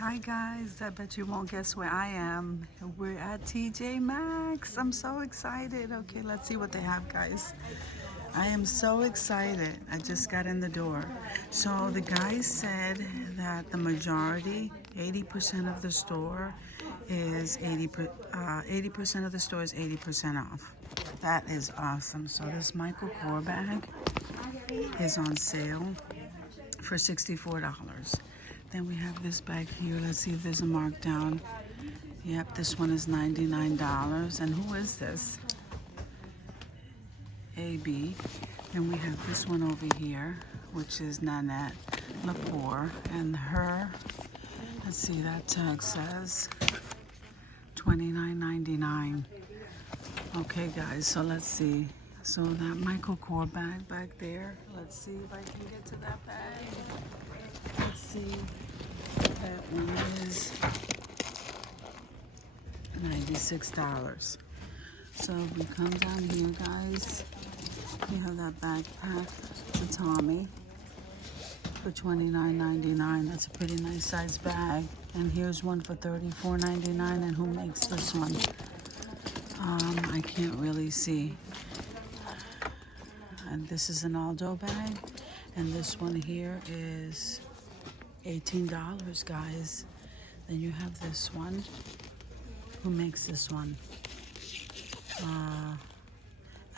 Hi guys, I bet you won't guess where I am. We're at TJ Maxx. I'm so excited. Okay, let's see what they have, guys. I am so excited. I just got in the door. So the guy said that the majority, 80% of the store is 80% of the store is 80% off. That is awesome. So this Michael Kors bag is on sale for $64. Then we have this bag here. Let's see if there's a markdown. Yep, this one is $99. And who is this? AB. Then we have this one over here, which is Nanette Lepore. And her, let's see, that tag says $29.99. Okay, guys, so let's see. So that Michael Kors bag back there. Let's see if I can get to that bag. Let's see. That one is $96. So if we come down here, guys, we have that backpack for Tommy for $29.99. That's a pretty nice size bag. And here's one for $34.99. And who makes this one? I can't really see. And this is an Aldo bag. And this one here is $18, guys. Then you have this one. Who makes this one?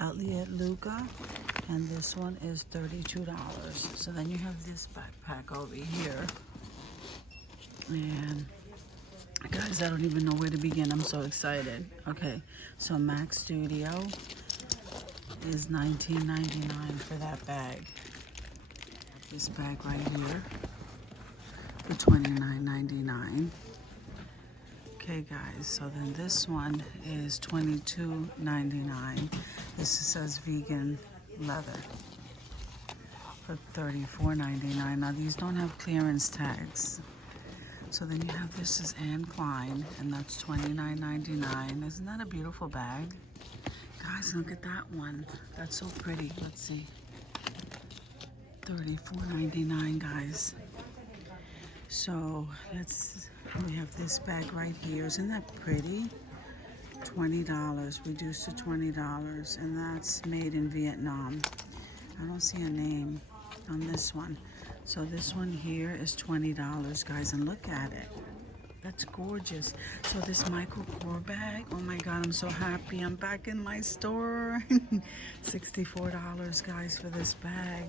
Elliot Luca. And this one is $32. So then you have this backpack over here. And guys, I don't even know where to begin. I'm so excited. Okay, so MAXX Studio is $19.99 for that bag. This bag right here for $29.99. Okay, guys, so then this one is $22.99. This says vegan leather for $34.99. Now these don't have clearance tags. So then you have this is Anne Klein, and that's $29.99. Isn't that a beautiful bag? Guys, look at that one. That's so pretty. Let's see. $34.99, guys. So we have this bag right here. Isn't that pretty? $20, reduced to $20, and that's made in Vietnam. I don't see a name on this one. So this one here is $20, guys, and look at it. That's gorgeous. So this Michael Kors bag, oh my God, I'm so happy. I'm back in my store. $64, guys, for this bag.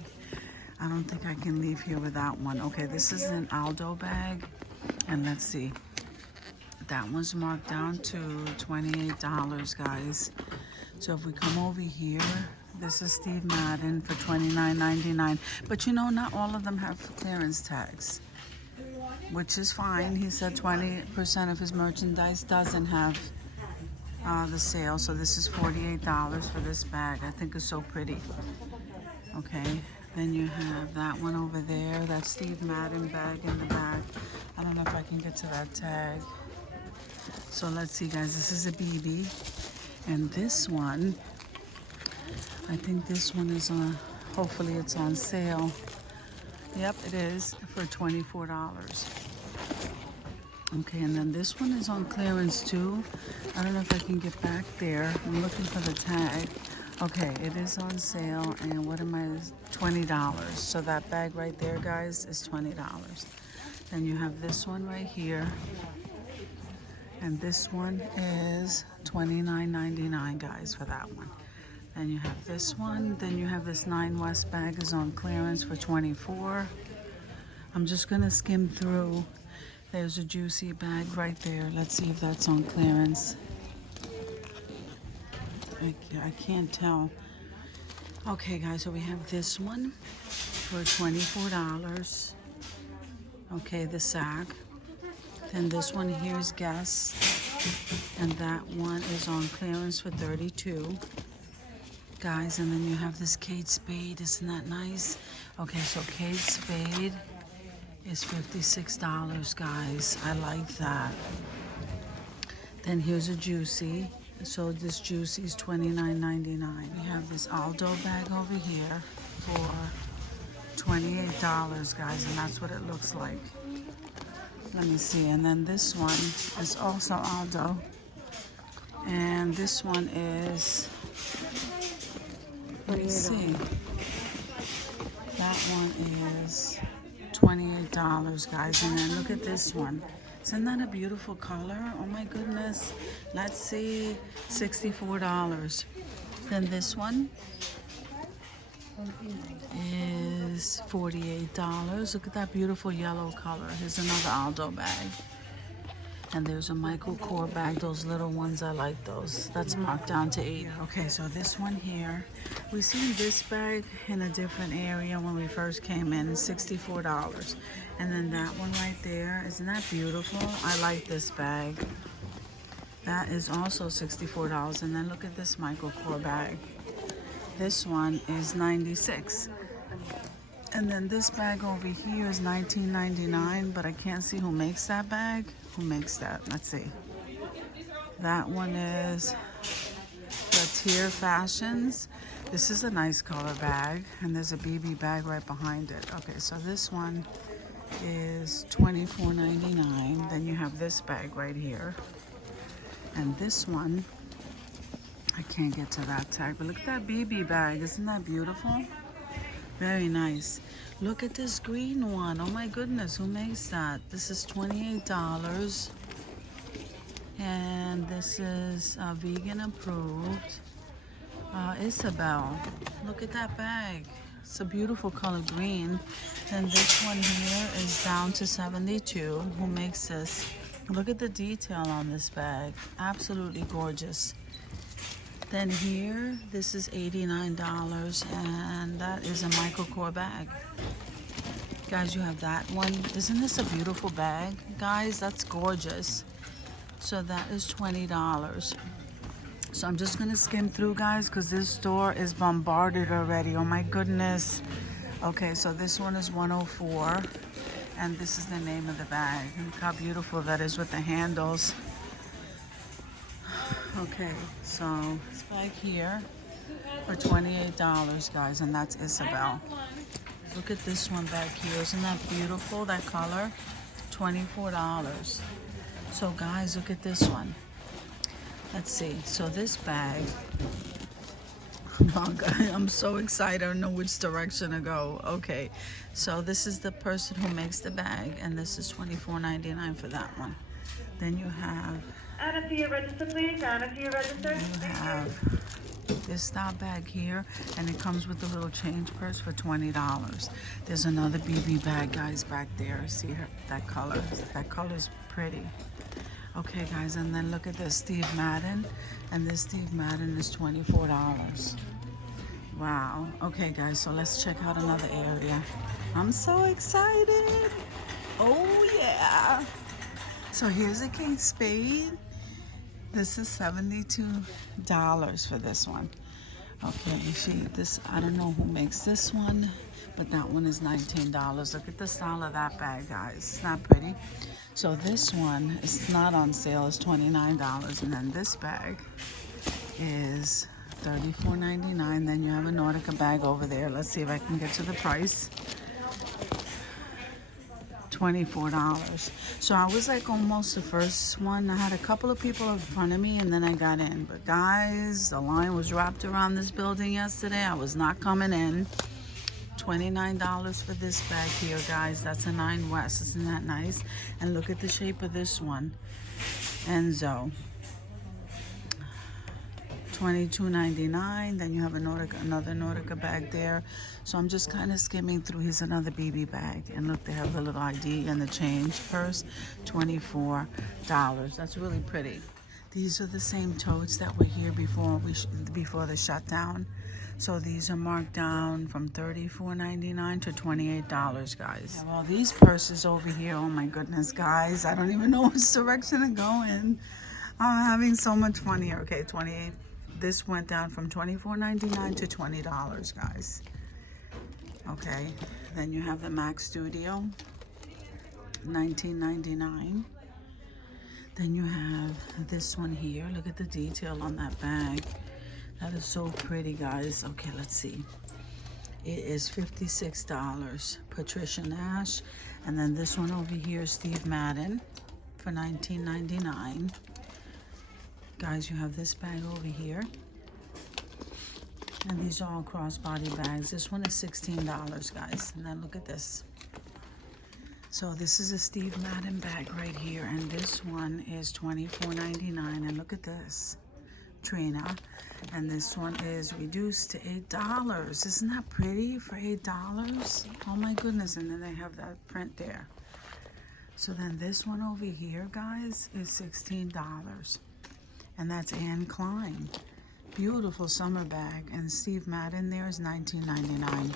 I don't think I can leave here without one. Okay, this is an Aldo bag, and let's see. That one's marked down to $28, guys. So if we come over here, this is Steve Madden for $29.99. But you know, not all of them have clearance tags, which is fine. He said 20% of his merchandise doesn't have the sale. So this is $48 for this bag. I think it's so pretty. Okay, then you have that one over there. That's Steve Madden bag in the back. I don't know if I can get to that tag. So let's see, guys. This is a BB. And this one, I think this one is on, hopefully it's on sale. Yep, it is for $24. Okay, and then this one is on clearance too. I don't know if I can get back there. I'm looking for the tag. Okay, it is on sale, and what am I, $20. So that bag right there, guys, is $20. Then you have this one right here. And this one is $29.99, guys, for that one. Then you have this one. Then you have this 9 West bag is on clearance for $24. I'm just gonna skim through. There's a juicy bag right there. Let's see if that's on clearance. I can't tell. Okay, guys, so we have this one for $24. Okay, the sack. Then this one here is Guess, and that one is on clearance for $32. Guys, and then you have this Kate Spade. Isn't that nice? Okay, so Kate Spade is $56, guys. I like that. Then here's a Juicy. So this Juicy is $29.99. We have this Aldo bag over here for $28, guys, and that's what it looks like. Let me see. And then this one is also Aldo. And this one is, let me see. That one is $28, guys. And then look at this one. Isn't that a beautiful color? Oh my goodness. Let's see, $64. Then this one is $48. Look at that beautiful yellow color. Here's another Aldo bag. And there's a Michael Kors bag, those little ones, I like those. That's marked down to $8. Okay, so this one here, we seen this bag in a different area when we first came in, $64. And then that one right there, isn't that beautiful? I like this bag. That is also $64. And then look at this Michael Kors bag. This one is $96. And then this bag over here is $19.99, but I can't see who makes that bag. Who makes that? Let's see. That one is Latier Fashions. This is a nice color bag, and there's a BB bag right behind it. Okay, so this one is $24.99. Then you have this bag right here. And this one, I can't get to that tag, but look at that BB bag. Isn't that beautiful? Very nice. Look at this green one. Oh my goodness, who makes that? This is $28. And this is vegan approved. Isabel. Look at that bag. It's a beautiful color green. And this one here is down to $72. Who makes this? Look at the detail on this bag. Absolutely gorgeous. Then here, this is $89, and that is a Michael Kors bag. Guys, you have that one. Isn't this a beautiful bag? Guys, that's gorgeous. So that is $20. So I'm just gonna skim through, guys, because this store is bombarded already. Oh my goodness. Okay, so this one is $104, and this is the name of the bag. Look how beautiful that is with the handles. Okay, so this bag here for $28, guys, and that's Isabel. Look at this one back here. Isn't that beautiful, that color? $24. So, guys, look at this one. Let's see. So this bag, oh God, I'm so excited. I don't know which direction to go. Okay, so this is the person who makes the bag, and this is $24.99 for that one. Then you have, Add it to your register, please. Add it to your register. you have this style bag here, and it comes with a little change purse for $20. There's another BB bag, guys, back there. See her, that color? That color is pretty. Okay, guys, and then look at this Steve Madden, and this Steve Madden is $24. Wow. Okay, guys, so let's check out another area. I'm so excited. Oh yeah. So here's a Kate Spade. This is $72 for this one. Okay, I don't know who makes this one, but that one is $19. Look at the style of that bag, guys. It's not pretty. So this one is not on sale. It's $29, and then this bag is $34.99. Then you have a Nautica bag over there. Let's see if I can get to the price. $24. So I was like almost the first one. I had a couple of people in front of me, and then I got in. But guys, the line was wrapped around this building yesterday. I was not coming in. $29 for this bag here, guys. That's a 9 West. Isn't that nice? And look at the shape of this one. Enzo. $22.99. Then you have another Nautica bag there. So I'm just kind of skimming through. Here's another BB bag, and look, they have the little ID and the change purse. $24. That's really pretty. These are the same totes that were here before the shutdown. So these are marked down from $34.99 to $28, guys. I have all these purses over here. Oh my goodness, guys, I don't even know which direction to go in. I'm having so much fun here. Okay, 28. This went down from $24.99 to $20, guys. Okay, then you have the MAXX Studio, $19.99. Then you have this one here. Look at the detail on that bag. That is so pretty, guys. Okay, let's see. It is $56. Patricia Nash. And then this one over here is Steve Madden for $19.99. Guys, you have this bag over here. And these are all crossbody bags. This one is $16, guys. And then look at this. So this is a Steve Madden bag right here. And this one is $24.99. And look at this. Trina. And this one is reduced to $8. Isn't that pretty for $8? Oh my goodness. And then they have that print there. So then this one over here, guys, is $16. And that's Anne Klein. Beautiful summer bag. And Steve Madden there is $19.99.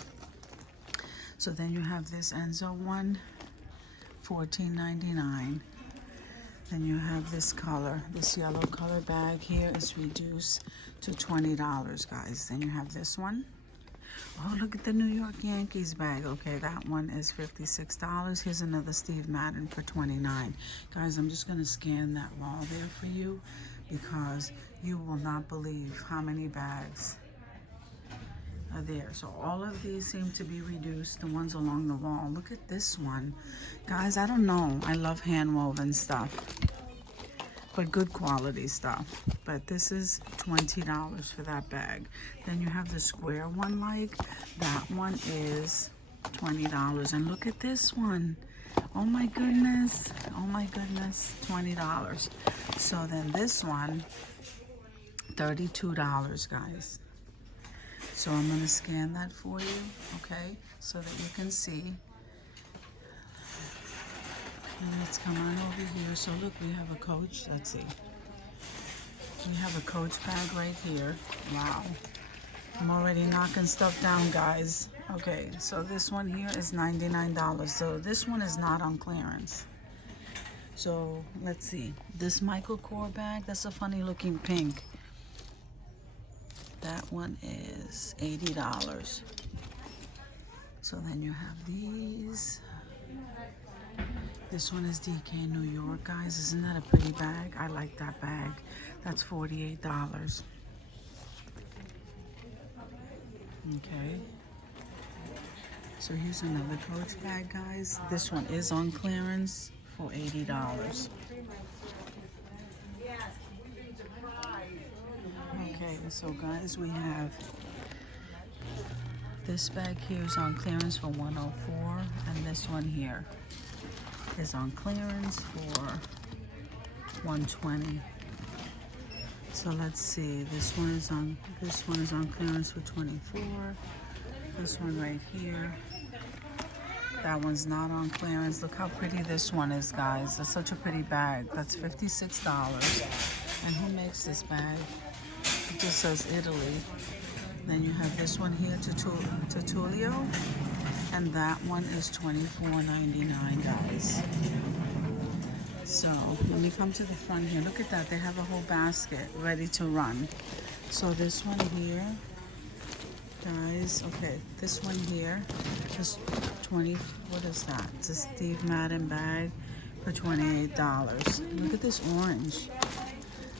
So then you have this Enzo one, $14.99. Then you have this color, this yellow color bag here is reduced to $20, guys. Then you have this one. Oh, look at the New York Yankees bag. Okay, that one is $56. Here's another Steve Madden for $29. Guys, I'm just going to scan that wall there for you because you will not believe how many bags are there. So all of these seem to be reduced, the ones along the wall. Look at this one. Guys, I don't know. I love hand woven stuff, but good quality stuff. But this is $20 for that bag. Then you have the square one, like that one is $20. And look at this one. Oh my goodness. Oh my goodness. $20. So then this one, $32, guys. So I'm going to scan that for you, okay, so that you can see. And let's come on over here. So look, we have a Coach. Let's see. We have a Coach bag right here. Wow. I'm already knocking stuff down, guys. Okay, so this one here is $99. So this one is not on clearance. So let's see. This Michael Kors bag, that's a funny looking pink. That one is $80. So then you have these. This one is DK New York, guys. Isn't that a pretty bag? I like that bag. That's $48. Okay. So here's another Coach bag, guys. This one is on clearance for $80. Okay, so guys, we have this bag here is on clearance for $104, and this one here is on clearance for $120. So let's see. This one is on clearance for $24. This one right here. That one's not on clearance. Look how pretty this one is, guys. That's such a pretty bag. That's $56. And who makes this bag? It just says Italy. Then you have this one here, Tutulio, and that one is $24.99, guys. So let me come to the front here. Look at that. They have a whole basket ready to run. So this one here, guys. Okay, this one here is what is that? It's a Steve Madden bag for $28. Look at this orange.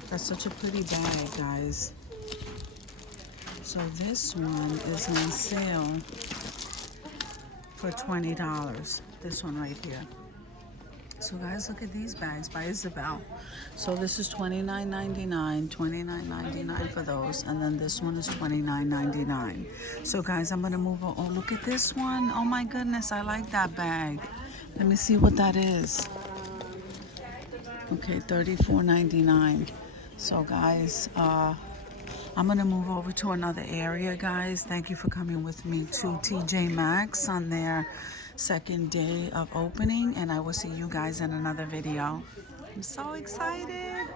That's such a pretty bag, guys. So this one is on sale for $20. This one right here. So guys, look at these bags by Isabel. So this is $29.99 for those, and then this one is $29.99. So guys, I'm gonna move on. Oh, look at this one. Oh my goodness, I like that bag. Let me see what that is. Okay, $34.99. So guys, I'm gonna move over to another area, guys. Thank you for coming with me to TJ Maxx on their second day of opening, and I will see you guys in another video. I'm so excited.